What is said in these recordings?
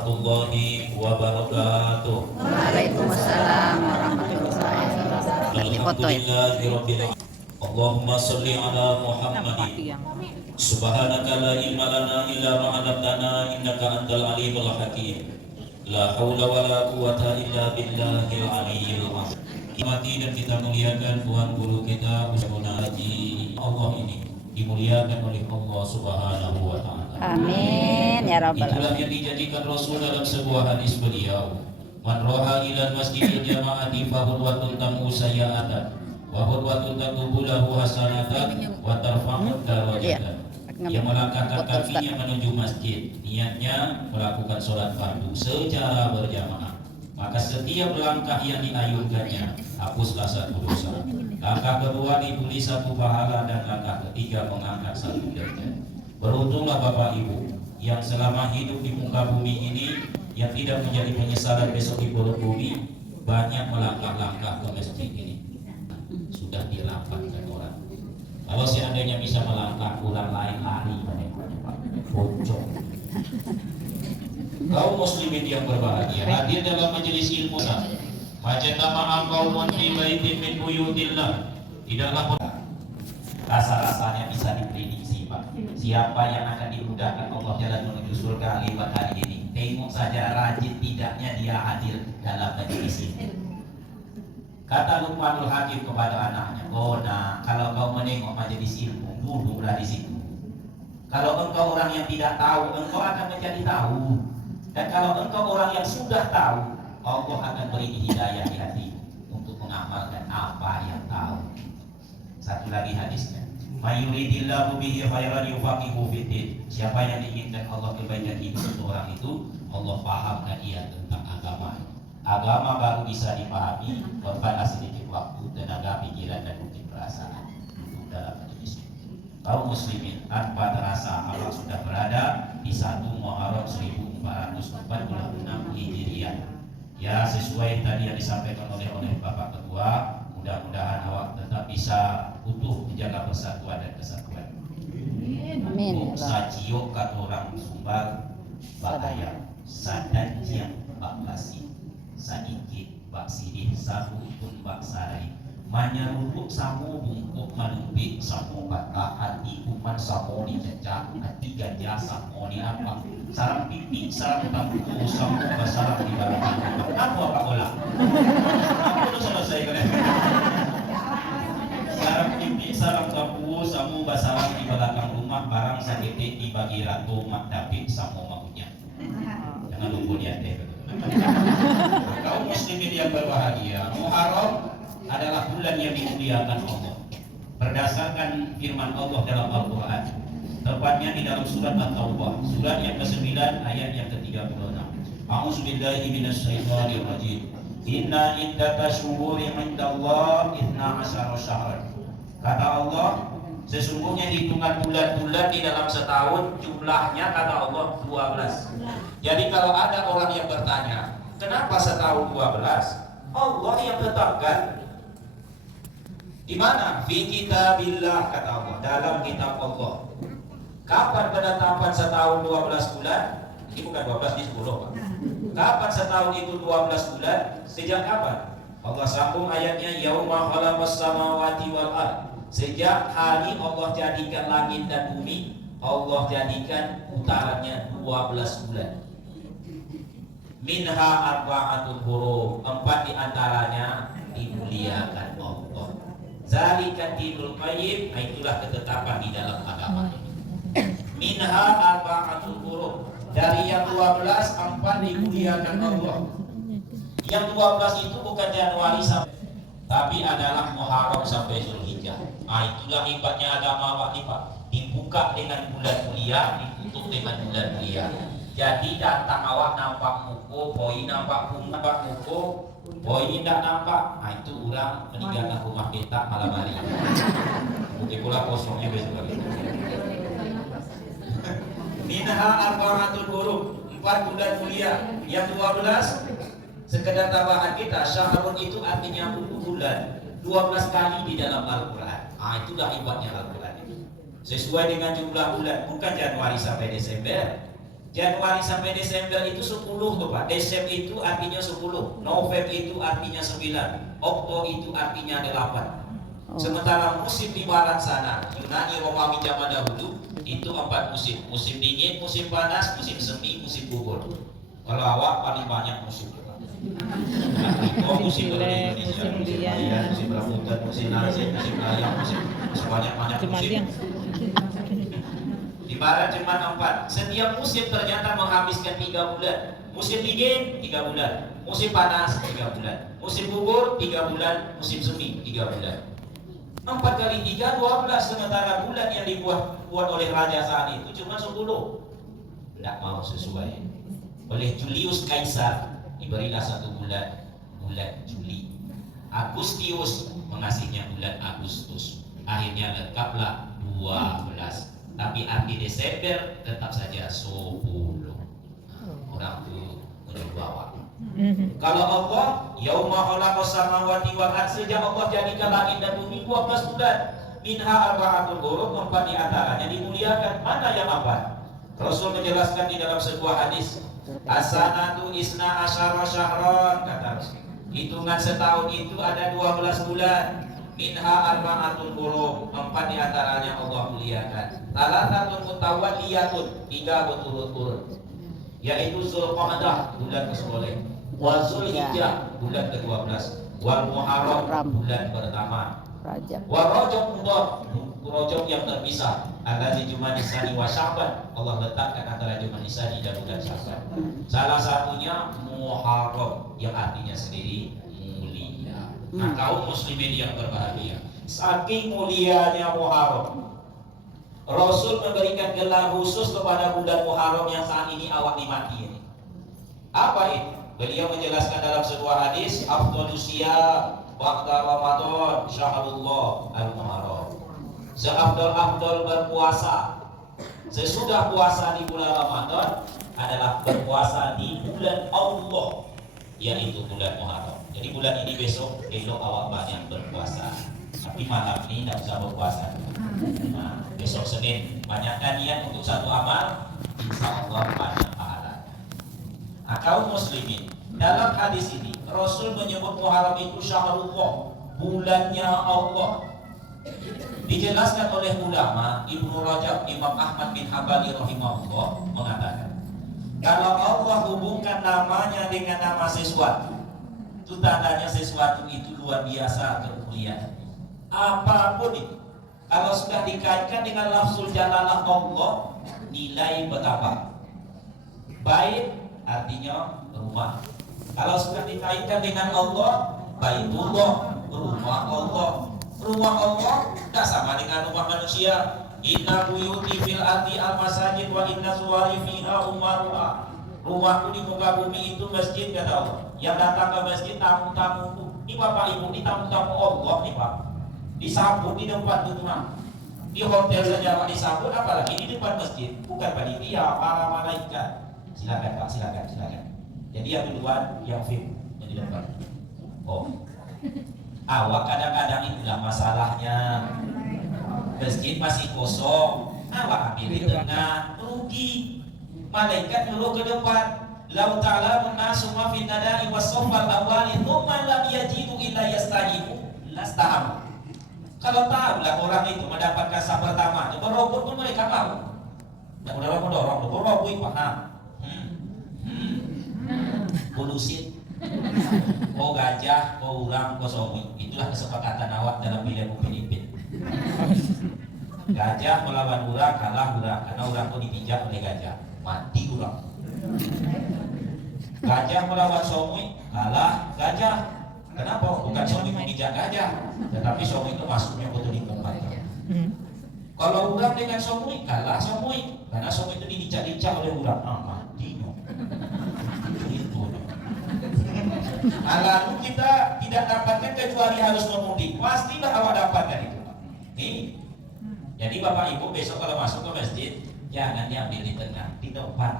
warahmatullahi wabarakatuh. Waalaikumsalam warahmatullahi wabarakatuh. Alhamdulillahirabbil alamin. Allahumma shalli ala Muhammadin. Subhanaka la ilma lana illa ma 'allamtana innaka antal alimul hakim. La haula wala quwwata illa billahil aliyyil azim. Mati dan kita muliakan Tuhan guru kita Ustaz Haji Allah ini dimuliakan oleh Allah Subhanahu wa taala. Amin ya rabbal Itulah alamin. yang dijadikan Rasul dalam sebuah hadis beliau. Man roha ila masjidil jama'ati fa hurwatun tamu sayyatan wa hurwatun tatubu lahu hasanatan wa tarfa'u darajatan. Yang melangkahkan kakinya menuju masjid, niatnya melakukan sholat fardu secara berjamaah, maka setiap langkah yang diayunkannya hapuslah satu dosa. Langkah kedua ditulis satu pahala dan langkah ketiga mengangkat satu derajat. Beruntunglah Bapak Ibu yang selama hidup di muka bumi ini yang tidak menjadi penyesalan besok di perut bumi, banyak melangkah-langkah ke masjid ini. Sudah dirapatkan orang. Kalau seandainya bisa melangkah, ulang lain lari bocor. Kaum muslimin yang berbahagia hadir dalam majelis ilmu majtama'a qaumun fi baitin min buyutillah. Tidaklah rasa-rasanya bisa diprediksi, Pak. Siapa yang akan dimudahkan Allah jalan menuju surga lewat hari ini. Tengok saja rajin tidaknya dia hadir dalam majelis ini. Kata Luqmanul Hakim kepada anaknya, "Oh nak, kalau kau menengok majelis ilmu, duduklah di situ. Kalau engkau orang yang tidak tahu, engkau akan menjadi tahu. Dan kalau engkau orang yang sudah tahu, Allah akan beri hidayah di hatimu untuk mengamalkan apa yang tahu." Satu lagi hadisnya, "Mayuridillahu bihi khairan yufaqihu fiddin." Siapa yang diinginkan Allah kebaikan hidup untuk orang itu, Allah pahamkan ia tentang agama. Agama baru bisa dipahami pada sedikit waktu, tenaga, pikiran dan mungkin perasaan untuk dalam majelis ini. Kaum muslimin, tanpa terasa Allah sudah berada di 1 Muharram 1446 Hijriah. Ya, sesuai tadi yang disampaikan oleh Bapak Ketua, mudah-mudahan awak tetap bisa utuh menjaga persatuan dan kesatuan. Amin. Sajiok kata orang Sumbar bahaya sadan jiang bak basi sadikit bak sidih sahu pun bak sarai manyaruruk samu bungkuk manumpik samu bata hati kuman samu ni cecak hati gajah samu ni apa sarang pipi sarang tambuku samu basarang di barang apa Pak Ola itu selesai kan. Sarang pipi sarang tambuku samu basarang di belakang rumah barang sakit di bagi ratu mak dapik samu makunya. Jangan lupa dia deh. Kaum muslimin yang berbahagia, Muharram adalah bulan yang dimuliakan Allah berdasarkan firman Allah dalam Al-Quran, tepatnya di dalam surat At-Taubah, surat yang ke-9 ayat yang ke-36. A'udzubillahi minasyaitonir rajim. Inna iddatash syuhuri 'indallah 12 syahr. Kata Allah, sesungguhnya hitungan bulan-bulan di dalam setahun jumlahnya kata Allah 12. Jadi kalau ada orang yang bertanya, kenapa setahun 12? Allah yang tetapkan. Di mana? Fi kitabillah kata Allah, dalam kitab Allah. Kapan penetapan setahun 12 bulan? Ini bukan 12 di 10, Pak. Kapan setahun itu 12 bulan? Sejak kapan? Allah sambung ayatnya, yauma khalaqas samawati wal ard. Sejak hari Allah jadikan langit dan bumi, Allah jadikan putarannya 12 bulan. Minha arba'atul hurum, 4 diantaranya dimuliakan Allah. Zalika dinul qayyim, itulah ketetapan di dalam agama ini. Minha arba'atul hurum, dari yang 12, 4 dimuliakan Allah. Yang 12 itu bukan Januari sampai, tapi adalah Muharram sampai Zulhijjah. Itulah hebatnya agama Pak nih Pak. Dibuka dengan bulan mulia, ditutup dengan bulan mulia. Jadi datang awak nampak muko, boy nampak muko, boy tidak nampak. Itu orang meninggalkan rumah kita malam hari. Mungkin pula kosongnya besok hari. Minha arba'atul hurum, 4 bulan mulia. Yang 12 sekedar tambahan kita, syahrun itu artinya bulan, 12 kali di dalam Al-Quran. Itulah hebatnya Al-Quran itu. Sesuai dengan jumlah bulan, bukan Januari sampai Desember, Januari sampai Desember itu 10 tuh Pak. Desember itu artinya 10, November itu artinya 9, Oktober itu artinya 8. Sementara musim di barat sana, Yunani Romawi zaman dahulu itu 4 musim. Musim dingin, musim panas, musim semi, musim gugur. Kalau awak paling banyak musim. Oh, musim kalau di Indonesia, musim hujan, musim rambutan, musim nasi, musim ayam, musim sebanyak-banyak musim. Di barat cuma 4. Setiap musim ternyata menghabiskan 3 bulan. Musim dingin 3 bulan, musim panas 3 bulan, musim gugur 3 bulan, musim semi 3 bulan. 4 kali 3 12, sementara bulan yang dibuat oleh raja saat itu cuma 10. Tidak mau sesuai. Oleh Julius Caesar diberilah 1 bulan, bulan Juli. Agustius mengasihnya bulan Agustus. Akhirnya lengkaplah 12. Tapi arti Desember tetap saja 10. Orang itu berubah. Kalau Allah yauma khalaqas samawati wal ardh, sejak Allah jadikan langit dan bumi 12 bulan. Minha arba'atul hurum, 4 di antaranya dimuliakan. Mana yang apa? Rasul menjelaskan di dalam sebuah hadis, as-sanatu isna asyara syahran, kata Rasul. Hitungan setahun itu ada 12 bulan. Minha arba'atul hurum, 4 di antaranya Allah muliakan. Salatun mutawalliyatun, 3 berturut-turut, yaitu Zulqa'dah bulan ke-10, wa Zulhijjah bulan ke-12, wal Muharram bulan pertama, wa Rajab mudhar, Rajab yang terpisah, allazi jumanisani wa Sya'ban, Allah letakkan antara jumanisani dan bulan Sya'ban. Salah satunya Muharram yang artinya sendiri mulia. Nah, kaum muslimin yang berbahagia, saking mulianya Muharram, Rasul memberikan gelar khusus kepada bulan Muharram yang saat ini awak nikmati ini. Apa itu? Beliau menjelaskan dalam sebuah hadis, afdhalus siyam ba'da Ramadan syahrullah al-Muharram. Seafdal-afdal berpuasa sesudah puasa di bulan Ramadan adalah berpuasa di bulan Allah, yaitu bulan Muharram. Jadi bulan ini besok awak banyak berpuasa, tapi malam ini tidak bisa berpuasa. Nah, besok Senin banyakkan niat untuk satu amal, insya Allah banyak pahala. Nah, kaum muslimin, dalam hadis ini Rasul menyebut Muharram itu syahrullah, bulannya Allah. Dijelaskan oleh ulama, Ibnu Rajab, Imam Ahmad bin Hambali rahimahullah mengatakan, kalau Allah hubungkan namanya dengan nama sesuatu, itu tandanya sesuatu itu luar biasa kemuliaan. Apapun itu, kalau sudah dikaitkan dengan lafzul jalalah Allah, nilai berapa? Bait artinya rumah. Kalau sudah dikaitkan dengan Allah, baitullah, rumah Allah. Rumah Allah tidak sama dengan rumah manusia. Inna buyuti fil ardi al-masajid wa inna suwari fiha umaruha. Rumahku di muka bumi itu masjid, kata Allah. Yang datang ke masjid tamu-tamuku. Ini Bapak Ibu, ini tamu-tamu Allah nih Pak. Disambut di tempat rumah. Di hotel saja Pak disambut, apalagi di depan masjid. Bukan panitia, para malaikat. Silakan Pak, silakan. Jadi yang duluan, yang VIP, yang di depan. Oh, awak kadang-kadang itulah masalahnya. Masjid masih kosong, awak ambil di tengah, rugi. Malaikat dulu ke depan. Lau ta'lamun nasu ma fin nada'i was-saffal awwali thumma lam yajidu illa yastahibu lastaham. Kalau tahulah orang itu mendapatkan saf pertama, berobot pun mereka mau. Dan udah mendorong, berobot paham. Polusit. Oh gajah, oh urang, oh somi. Itulah kesepakatan awak dalam pilihan pemimpin. Gajah melawan urang, kalah urang, karena urang itu dipijak oleh gajah, mati urang. Gajah melawan somi, kalah gajah. Kenapa? Bukan somi memijak gajah, tetapi somi itu masuknya betul di tempatnya. Kalau urang dengan somi, kalah somi, karena somi itu dicak-dicak oleh urang. Mati. Itu. Lalu kita tidak dapatkan kecuali harus memudik. Pastilah awak dapatkan itu. Nih. Jadi Bapak Ibu besok kalau masuk ke masjid, jangan diambil di tengah, di depan.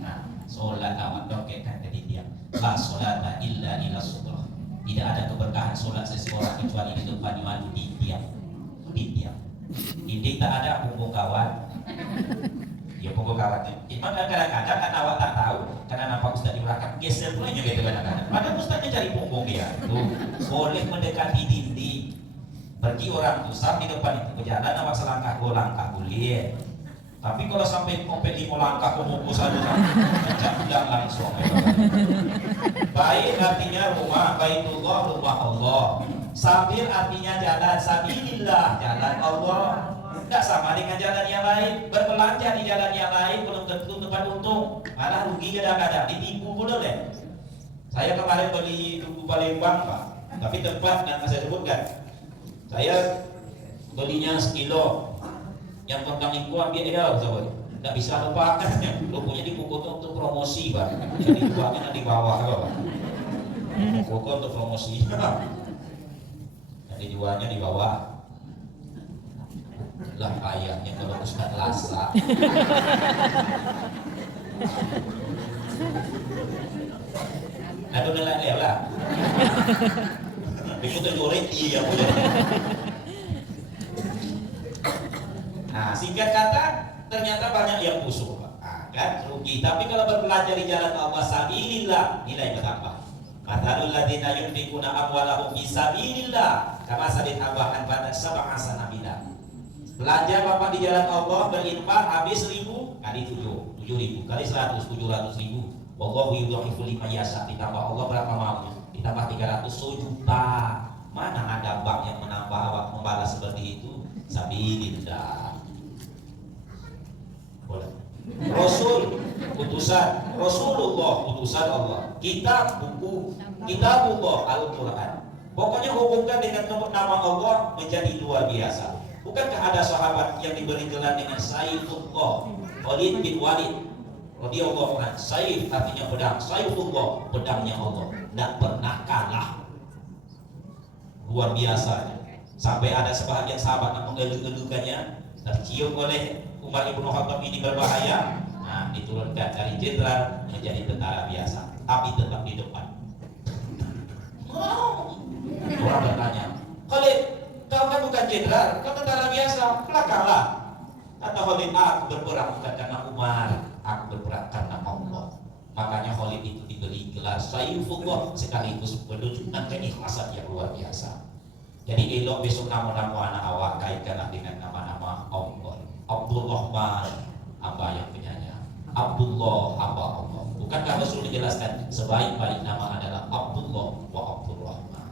Nah, sholat awak doketkan ke dia. La sholata illa ila sutrah. Tidak ada keberkahan sholat seseorang kecuali di depan imam di tiang. Di tiang. Indik tak ada punggung kawan. Ya punggung kawan sholatnya. Cuma kadang-kadang kan awak tak tahu, karena nampak Ustaz di belakang geser pula juga itu kadang-kadang. Padahal Ustaznya cari punggung dia. Tuh, boleh mendekati dinding. Pergi orang tuh di depan itu berjalan, awak selangkah 2 langkah boleh. Tapi kalau sampai 5 langkah ke saja bilang langsung. Baik artinya rumah, baitullah rumah Allah. Sabil artinya jalan, sabilillah jalan Allah. Tidak sama dengan jalan yang lain. Berbelanja di jalan yang lain belum tentu tempat untung, malah rugi kadang-kadang, ditipu pula deh. Saya kemarin beli duku Palembang Pak, tapi tempat yang saya sebutkan. Saya belinya sekilo, yang tentang itu ambil dia, sahabat. Tidak bisa lupakan, logonya dipukul untuk promosi Pak. Jadi uangnya di bawah Pak. Pukul untuk promosi. Jadi jualnya di bawah. Lah ayahnya kalau Ustaz Lasa. Aduh nelayan lah. Itu terjorek iya boleh. Nah singkat kata ternyata banyak yang busuk kan rugi. Tapi kalau berbelanja di jalan Allah sabilillah nilai bertambah. Mathalul ladzina yunfiquna amwalahum fi sabilillah kama sadid abahan pada sab'a sanabila. Belanja Bapak di jalan Allah berinfak habis 1000 kali 7.000 kali 100 700.000. Wallahu yudhifu liman yasha, ditambah Allah berapa maunya? Ditambah 300 1.000.000. Mana ada bank yang menambah awak membalas seperti itu? Sabilillah. Boleh. Rasul utusan Rasulullah utusan Allah. Kitab buku Kitabullah Al-Quran. Pokoknya hubungkan dengan nama Allah menjadi luar biasa. Bukankah ada sahabat yang diberi gelar dengan Saifullah, Khalid bin Walid radhiyallahu anhu. Saif artinya pedang, Saifullah pedangnya Allah, tidak pernah kalah. Luar biasa. Sampai ada sebahagian sahabat yang mengeluh-elukannya, tercium oleh Umar ibn Khattab ini berbahaya. Nah, diturunkan dari jenderal menjadi tentara biasa, tapi tetap di depan. Orang bertanya, Khalid, kau kan bukan jenderal, kau tentara biasa, belakanglah. Kata Khalid, aku berperang bukan karena Umar, aku berperang karena Allah. Makanya Khalid itu diberi gelar Saifullah, sekaligus menunjukkan keikhlasan yang luar biasa. Jadi elok besok nama-nama anak awak kaitkanlah dengan nama-nama Allah. Abdurrahman, hamba yang penyayang. Abdullah, hamba Allah. Bukankah Rasul dijelaskan sebaik-baik nama adalah Abdullah wa Abdurrahman.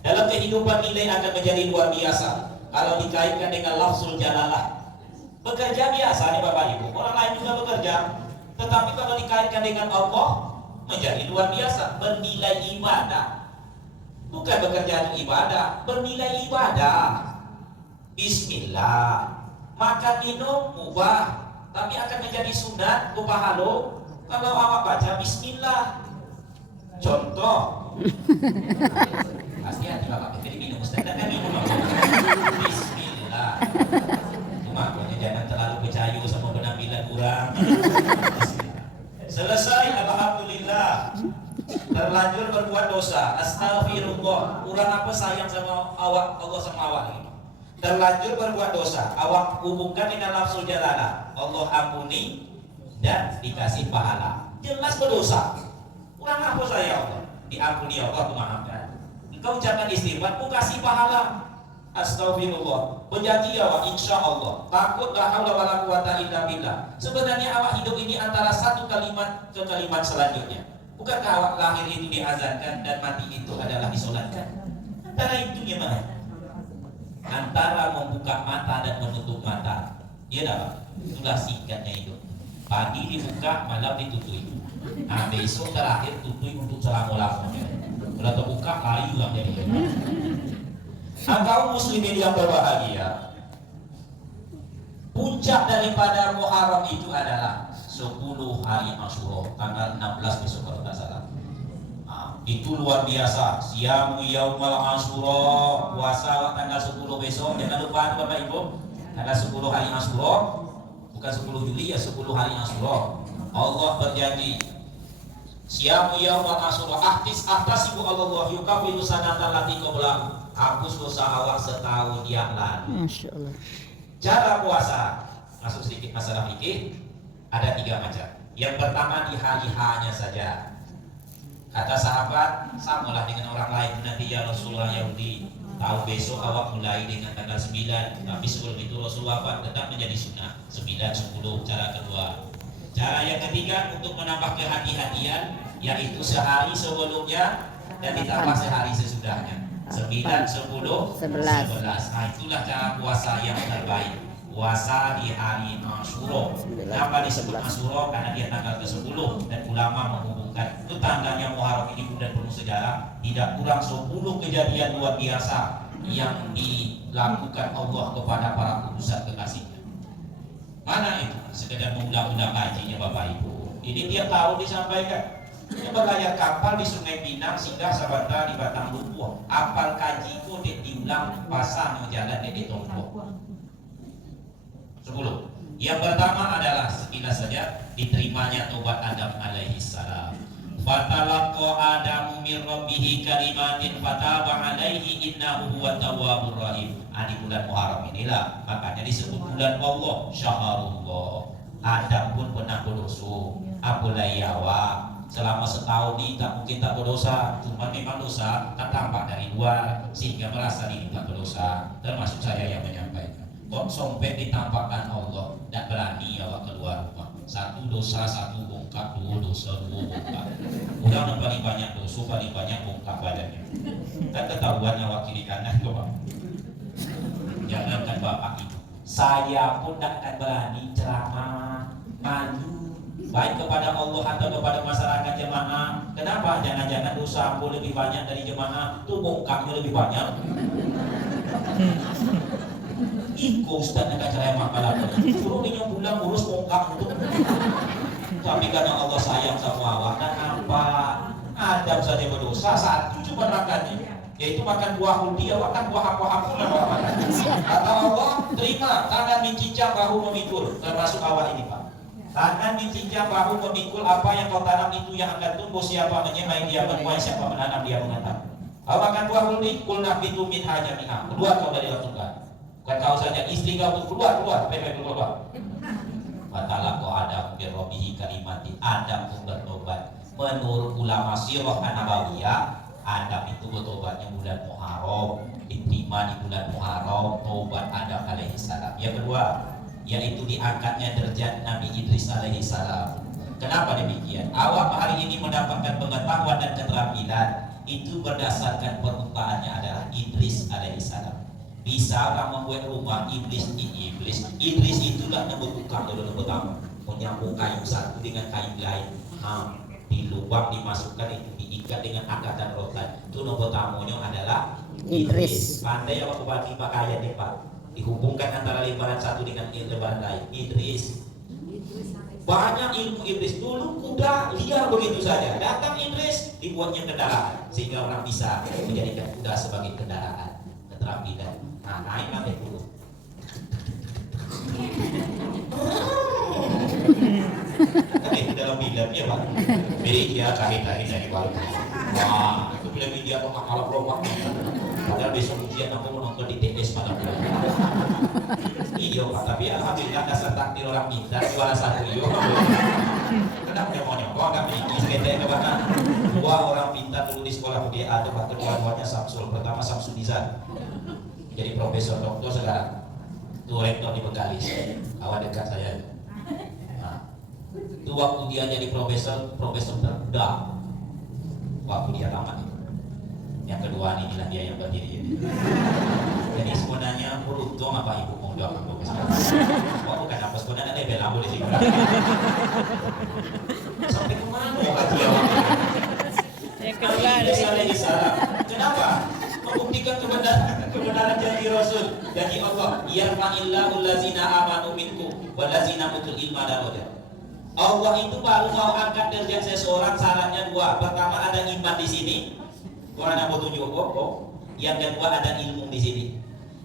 Dalam kehidupan nilai akan menjadi luar biasa kalau dikaitkan dengan lafzul jalalah. Bekerja biasa nih Bapak Ibu, orang lain juga bekerja. Tetapi kalau dikaitkan dengan Allah menjadi luar biasa, bernilai ibadah. Bukan bekerja untuk ibadah, bernilai ibadah. Bismillah. Makan minum mubah, tapi akan menjadi sunat pahala kalau awak baca Bismillah. Contoh, pasti hati Bapak jadi minum Ustaz dan minum Bismillah. Cuma jangan terlalu percaya sama penampilan kurang. Selesai, alhamdulillah. Terlanjur berbuat dosa, astagfirullah. Kurang apa sayang sama awak, Allah sama awak ini. Terlanjur berbuat dosa, awak hubungkan dengan lafzul jalalah, Allah ampuni dan dikasih pahala. Jelas berdosa. Kurang apa saya Allah? Diampuni Allah, memaafkan. Engkau ucapkan istighfar, aku kasih pahala. Astagfirullah. Berjanji awak insya Allah. Takut la haula wala quwata illa billah. Sebenarnya awak hidup ini antara satu kalimat ke kalimat selanjutnya. Bukankah awak lahir itu diazankan dan mati itu adalah disolatkan? Antara itu gimana? Antara membuka mata dan menutup mata. Iya dah Pak? Itulah singkatnya itu. Pagi dibuka, malam ditutup. Nah besok terakhir tutup untuk selama-lamanya. Kalau terbuka layu lah jadi. Nah kaum muslimin yang berbahagia, puncak daripada Muharram itu adalah 10 hari Asyura, tanggal 16 besok kalau tak salah. Itu luar biasa. Siamu yaumal Asyura, puasa tanggal 10 besok. Jangan lupa Bapak Ibu, tanggal 10 hari Asyura, bukan 10 Juli ya, 10 hari Asyura. Allah berjanji, siamu yaumal Asyura, ahtasibu Allah yukafiru sanatan lati qablahu. Hapus dosa awak setahun yang lalu. Masya Allah. Cara puasa, masuk sedikit masalah fikih. Ada 3 macam. Yang pertama di hari H-nya saja. Kata sahabat, samalah dengan orang lain. Nanti ya Rasulullah Yahudi tahu besok awak mulai dengan tanggal 9, tapi sebelum itu Rasulullah tetap menjadi sunnah 9, 10. Cara kedua. Cara yang ketiga untuk menambah kehati-hatian, yaitu sehari sebelumnya dan ditambah sehari sesudahnya. 9, 10, 11. Nah, itulah cara puasa yang terbaik. Puasa di hari Asyura. Kenapa disebut Asyura? Karena dia tanggal ke-10 dan ulama menghubungkan itu tandanya Muharram ini bulan penuh sejarah. Tidak kurang 10 kejadian luar biasa yang dilakukan Allah kepada para utusan kekasihnya. Mana itu? Sekedar mengundang-undang hajinya Bapak Ibu. Ini tiap tahun disampaikan. Ini berlayar kapal di Sungai Pinang singgah sebentar di Batang Lumpuh. Apal kaji itu diulang pasang jalan di Tompo. 10. Yang pertama adalah sekilas saja diterimanya tobat Adam alaihi salam. Fatalaqa Adamu min rabbih kalimatin fataba alaihi innahu huwat tawwabur rahim. Di bulan Muharram inilah makanya disebut bulan Allah, syahrullah. Adam pun pernah berdosa, apulaiyawa selama setahun ini tak mungkin tak berdosa, cuma memang dosa tak tampak dari luar sehingga merasa diri tak berdosa. Termasuk saya yang menyampaikan. Kok sompet ditampakkan Allah, tak berani awak keluar rumah. 1 dosa 1 bongkar, 2 dosa 2 bongkar. Udah paling banyak dosa, paling banyak bongkar badannya. Kan ketahuan awak kiri kanan tuh Pak. Jangankan Bapak itu, saya pun tak akan berani ceramah, maju baik kepada Allah atau kepada masyarakat jemaah. Kenapa? Jangan-jangan dosa aku lebih banyak dari jemaah, tuh bongkarnya lebih banyak. Iko Ustaz nak ceramah malam ini. Suruh minyak pulang urus bongkar itu. Tapi karena Allah sayang sama awak dan apa? Adam saja berdosa, 1 cuma makannya, yaitu makan buah hudi. Awak kan buah apa pula awak makan. Kata Allah, terima tangan mencincang bahu memikul. Termasuk awak ini Pak. Tangan mencincang bahu memikul apa yang kau tanam itu yang akan tumbuh. Siapa menyemai dia menuai, siapa menanam dia menanam. Awak makan buah hudi, kul nabitu min hajamiha. Keluar kau dari lakukan. Bukan kau saja, istri kau pun keluar, keluar. Fatalaqa Adam bi rabbih kalimatin. Adam pun bertobat. Menurut ulama sirah an-nabawiyah, Adam itu bertobatnya bulan Muharram, diterima di bulan Muharram tobat Adam alaihi salam. Yang kedua, yaitu diangkatnya derajat Nabi Idris alaihi salam. Kenapa demikian? Awak hari ini mendapatkan pengetahuan dan keterampilan itu berdasarkan permukaannya adalah Idris alaihi salam. Bisa orang membuat rumah Idris itulah nombor tukang dulu pertama menyambung kayu satu dengan kayu lain. Di lubang dimasukkan itu diikat dengan angkatan rotan. Itu nombor tamunya adalah Idris. Pandai apa bagi pakaian nih Pak? Dihubungkan antara lembaran satu dengan lembaran lain. Idris. Banyak ilmu Idris. Dulu kuda liar begitu saja. Datang Idris dibuatnya kendaraan sehingga orang bisa menjadikan kuda sebagai kendaraan. Keterampilan. Nah, naik nanti dulu. Itu dalam film ya Pak. Media kahit-kahit dari Bali. Wah, itu film media kok malah berubah. Padahal besok ujian aku mau nonton di TS malam. Iya Pak, tapi alhamdulillah dasar takdir orang pintar juara 1 iyo. Kenapa dia mau nyokok agak meninggi seketek ke mana? 2 orang pintar dulu di sekolah PDA tempat kedua-duanya Samsul. Pertama Samsul Nizar. Jadi profesor doktor sekarang. Itu rektor di Bengkalis. Awal dekat saya. Itu waktu dia jadi profesor termuda waktu dia tamat itu. Yang kedua inilah dia yang berdiri ini. Jadi sebenarnya beruntung apa ibu mau doakan profesor. Bukan apa sebenarnya ada bela boleh sih. Sampai kemana mau kaji awak? Yang kedua dari kenapa? Membuktikan kebenaran janji Rasul, janji Allah. Yarfa'illahu allazina amanu minkum wallazina utul ilma darajat. Allah itu baru mau angkat derajat seseorang syaratnya 2. Pertama ada iman di sini. Orang yang bertunjuk pokok. Yang kedua ada ilmu di sini.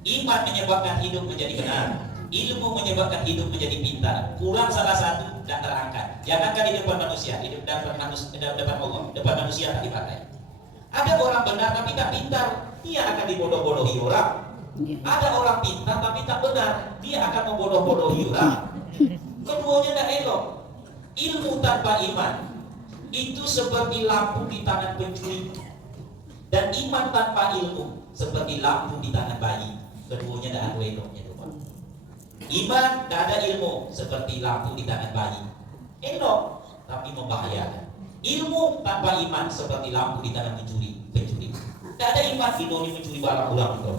Iman menyebabkan hidup menjadi benar. Ilmu menyebabkan hidup menjadi pintar. Kurang salah satu dan terangkat. Jangankan di depan manusia, di depan Allah, depan manusia tak dipakai. Ada orang benar tapi tak pintar, dia akan dibodoh-bodohi orang. Ada orang pintar tapi tak benar, dia akan membodoh-bodohi orang. Keduanya tidak elok. Ilmu tanpa iman itu seperti lampu di tangan pencuri, dan iman tanpa ilmu seperti lampu di tangan bayi. Keduanya tidak ada eloknya. Iman tidak ada ilmu seperti lampu di tangan bayi. Elok tapi membahayakan. Ilmu tanpa iman seperti lampu di tangan pencuri. Tidak ada iman itu mencuri barang orang itu.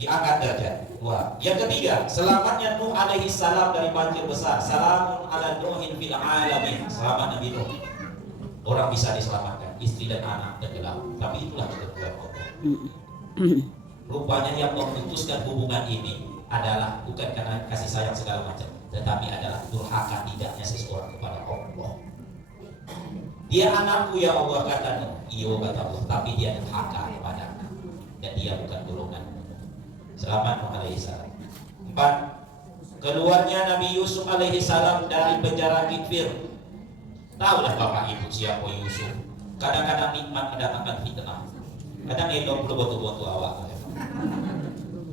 Diangkat derajat. Wah. Yang ketiga, selamatnya Nuh alaihi salam dari banjir besar. Salamun ala Nuhin fil alamin. Selamat Nabi Nuh. Orang bisa diselamatkan, istri dan anak tenggelam. Tapi itulah ketentuan Allah. Rupanya yang memutuskan hubungan ini adalah bukan karena kasih sayang segala macam, tetapi adalah durhaka tidaknya seseorang kepada Allah. Dia anakku ya Allah, kata Nuh. Iya kata Allah, tapi dia durhaka kepada anak, dan dia bukan golongan. Selamat Nuh alaihi salam. 4. Keluarnya Nabi Yusuf alaihi salam dari penjara Kifir. Tahulah bapak ibu siapa Yusuf. Kadang-kadang nikmat mendatangkan fitnah. Kadang elok betul-betul awak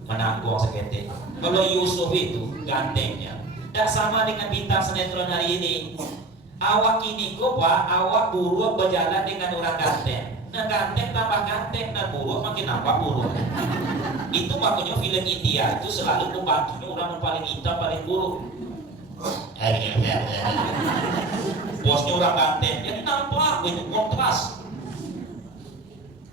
menanggung seketik. Kalau Yusuf itu gantengnya tidak sama dengan bintang sinetron hari ini. Awak kini kok pak, awak buruk berjalan dengan orang ganteng. Nah ganteng tambah ganteng, dan buruk makin nampak buruk. Itu makanya film India itu selalu membantunya orang yang paling hitam paling buruk. Bosnya orang ganteng, jadi nampak itu kontras.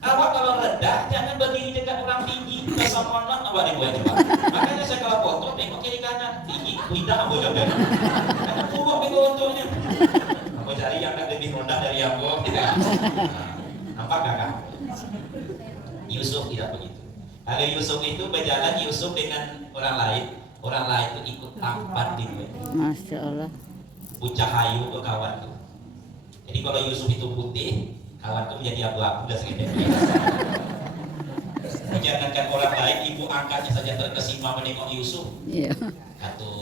Awak kalau rendah jangan berdiri dekat orang tinggi. Sama orang apa nih gue coba. Makanya saya kalau foto tengok kiri kanan, tinggi tidak aku coba. Karena buruk itu untungnya. Aku cari yang lebih rendah dari aku. Nampak kakak? Yusuf tidak begitu. Kalau Yusuf itu berjalan Yusuf dengan orang lain itu ikut tampan di gue. Masya Allah. Puncak hayu ke kawan tuh. Jadi kalau Yusuf itu putih, kawan tuh menjadi abu-abu dan segede. Jangankan orang lain, ibu angkatnya saja terkesima menengok Yusuf. Iya. Atau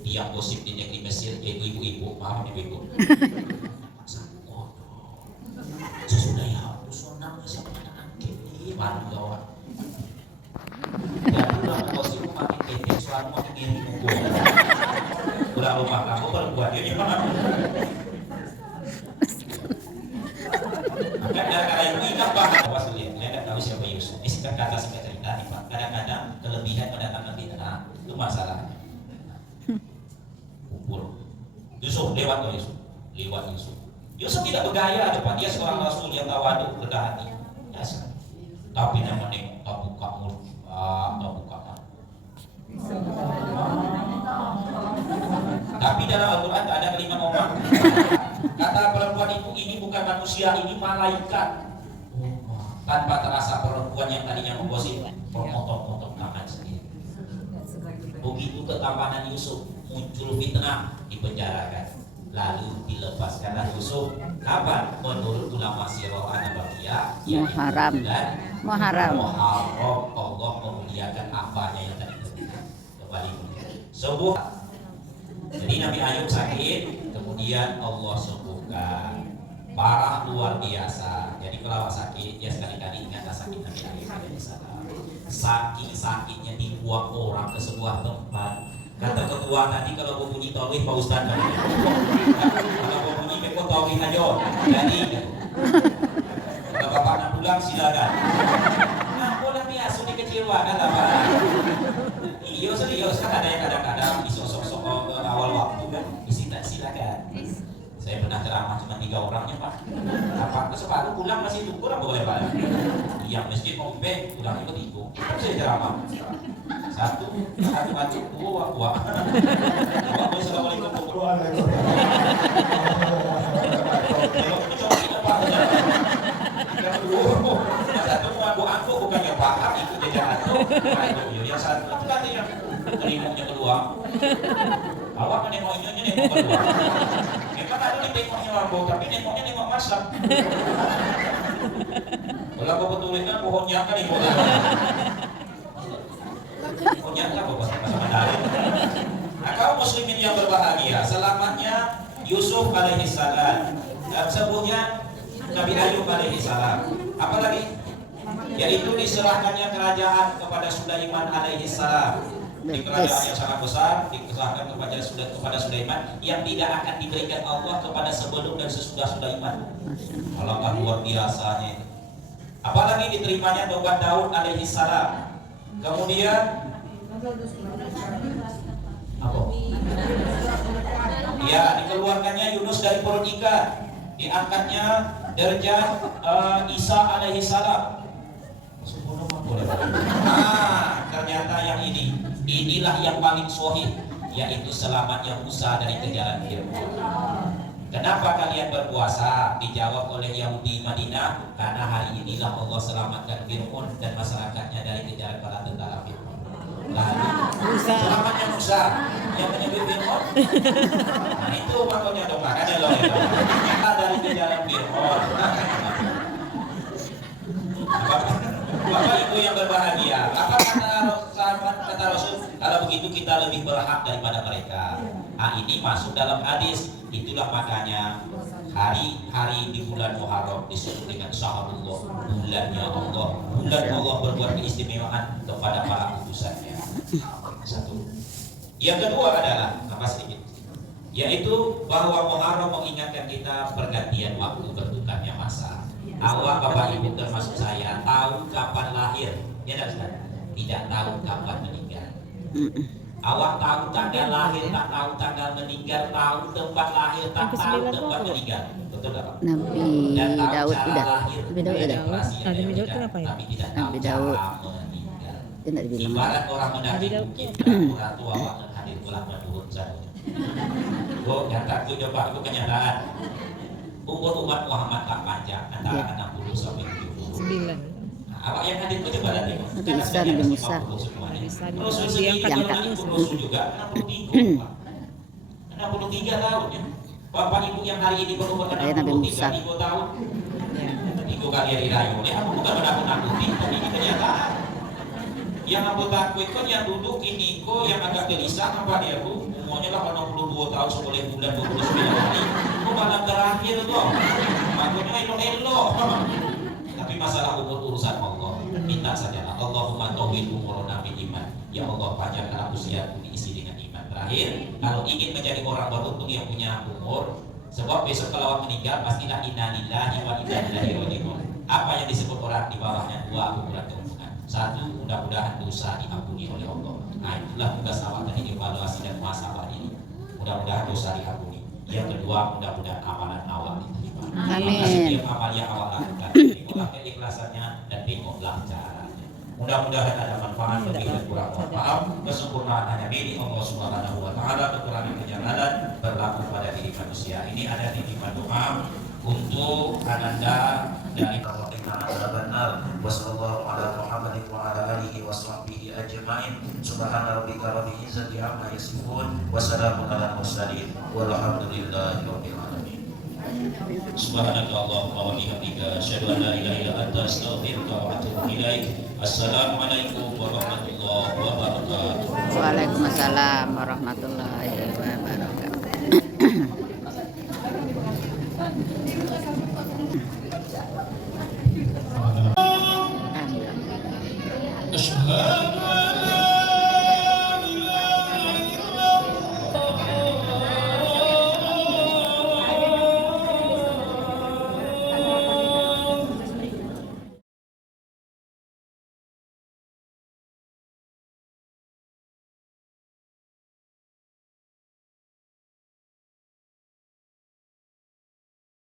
dia gosip di negeri Mesir, yaitu ibu-ibu, maaf ibu-ibu. Sesudah ya, sonang siapa yang angkat ini, malu kawan. Dan udah gosip makin ketek, selalu makin ngiri nunggu. Udah rumah kamu perempuan dia gimana? Gara-gara ibu ingat banget. Awas lihat, saya nggak tahu siapa Yusuf. Ini singkat kata singkat cerita nih Pak. Kadang-kadang kelebihan mendatangkan fitnah itu masalah. Kumpul. Yusuf lewat ke Yusuf, lewat Yusuf. Yusuf tidak bergaya depan dia seorang rasul yang tawaduk, rendah hati. Biasa. Tapi yang menengok tak buka mulut, tak buka mulut. Tapi dalam Al-Quran tak ada kalimat omah. Kata perempuan itu, ini bukan manusia, ini malaikat. Tanpa terasa perempuan yang tadinya menggosip memotong-motong tangan sendiri. Begitu ketampanan Yusuf, muncul fitnah, dipenjarakan, lalu dilepaskanlah Yusuf. Kapan? Menurut ulama sirah An-Nabawiyah, Muharram. Muharram. Allah memuliakan apanya yang tadi kembali sembuh. Jadi Nabi Ayub sakit, kemudian Allah sembuhkan. Parah luar biasa. Jadi kalau sakit, ya sekali-kali ingatlah sakit Nabi Ayub alaihissalam. Saking-sakitnya dibuang orang ke sebuah tempat. Kata ketua tadi kalau mau bunyi tauhid Pak Ustaz. Kalau mau bunyi meko tauhid aja. Jadi kalau bapak nak pulang silakan. Nah, pulang biasa ini kecewa kan apa? Iya serius kan ada yang kadang-kadang disosok-sok awal waktu kan silakan. Saya pernah ceramah cuma 3 orangnya Pak. Apa kesempatan pulang masih itu kurang boleh Pak. Yang masjid mau pulang ikut ibu. Saya ceramah. Satu dua. Assalamualaikum warahmatullahi wabarakatuh. Satu mau aku bukannya paham itu jajan itu. Yang satu itu kan yang terimanya kedua. Awak menengok ini nengok kedua. Memang ada di tengoknya mabuk, tapi nengoknya nengok masak. Kalau aku betulkan pohonnya kan ibu. Pohonnya apa bahasa Mandarin? Nah, kaum muslimin yang berbahagia, selamatnya Yusuf alaihissalam dan sembuhnya Nabi Ayub alaihissalam. Apalagi? Yaitu diserahkannya kerajaan kepada Sulaiman alaihissalam. di kerajaan yang sangat besar dikerahkan kepada Sulaiman yang tidak akan diberikan Allah kepada sebelum dan sesudah Sulaiman. Alangkah luar biasanya itu. Apalagi diterimanya doa Daud alaihi salam. Kemudian apa? Ya, dikeluarkannya Yunus dari perut ikan, diangkatnya derajat Isa alaihi salam. Ternyata yang inilah yang paling sahih, yaitu selamatnya Musa dari kejaran Fir'aun. Kenapa kalian berpuasa? Dijawab oleh Yahudi Madinah, karena hari inilah Allah selamatkan Fir'aun dan masyarakatnya dari kejaran para tentara Fir'aun. Lalu selamatnya Musa yang menyebut Fir'aun. Nah, itu makanya dong, makanya loh dari kejaran Fir'aun. Bapak Ibu yang berbahagia, apa kata Rasul? Kalau begitu kita lebih berhak daripada mereka. Nah, ini masuk dalam hadis. Itulah makanya hari-hari di bulan Muharram disebut dengan Syahrullah, bulannya Allah. Bulan Allah berbuat keistimewaan kepada para utusannya. Satu. Yang kedua adalah apa sedikit, yaitu bahwa Muharram mengingatkan kita pergantian waktu, bertukarnya masa. Awak Bapak Ibu termasuk saya tahu kapan lahir, ya tidak? Tidak tahu kapan meninggal. Awak tahu tanggal lahir, tak tahu tanggal meninggal, tahu tempat lahir, tak tahu tempat meninggal. Betul tak Pak? Nabi Daud udah. Nabi Daud udah. Nabi Daud itu apa ya? Tapi tidak tahu Nabi Daud. cara meninggal. Dia tidak dibilang. Ibarat orang mendaki bukit, orang tua awak hadir pulang menurun saja. Oh, yang takut coba itu kenyataan. Umur umat Muhammad tak panjang, antara 60 sampai 70. 9. Awak yang hadir itu coba lihat. Nabi Isa, Nabi Musa. Rasul sendiri Diangkat. ikut Rasul juga 63 tahun ya. Bapak Ibu yang hari ini berumur Nabi Musa. 63 tahun. 3 kali hari raya. Aku bukan menakut-nakuti, tapi ini kenyataan. Yang aku takut kan yang duduk ini kok yang agak gelisah apa dia Bu? Umurnya 82 tahun 10 bulan 29 hari. Kok malam terakhir tuh? Makanya elo-elo. Tapi masalah umur urusan Allah. Minta saja Allahumma tawil umurna bil iman. Ya Allah, panjangkan usiaku diisi dengan iman. Terakhir, kalau ingin menjadi orang beruntung yang punya umur, sebab besok kalau meninggal pastilah inna lillahi wa inna ilaihi raji'un. Apa yang disebut orang di bawahnya? 2 ukuran keuntungan. 1, mudah-mudahan dosa diampuni oleh Allah. Nah, itulah tugas awak tadi, evaluasi dan muhasabah ini. Mudah-mudahan dosa diampuni. Yang kedua, mudah-mudahan amalan awak diterima. Amin. Setiap amal yang awak lakukan, tengoklah keikhlasannya dan tengoklah caranya. Mudah-mudahan ada manfaat, lebih dan kurang mohon maaf. Kesempurnaan hanya milik Allah Subhanahu wa taala. Kekurangan kejalanan berlaku pada diri manusia. Ini ada titipan doa untuk Ananda dari Wassalamualaikum warahmatullahi wabarakatuh. Ajmain. Subhana rabbika rabbil izzati amma yasifun. Wassalamun ala mursalin. Walhamdulillahi rabbil alamin. Subhanaka Allahumma wa bihamdika asyhadu an la ilaha illa anta astaghfiruka wa atubu ilaik. Assalamualaikum warahmatullahi wabarakatuh. Waalaikumsalam warahmatullahi wabarakatuh. Asyhadu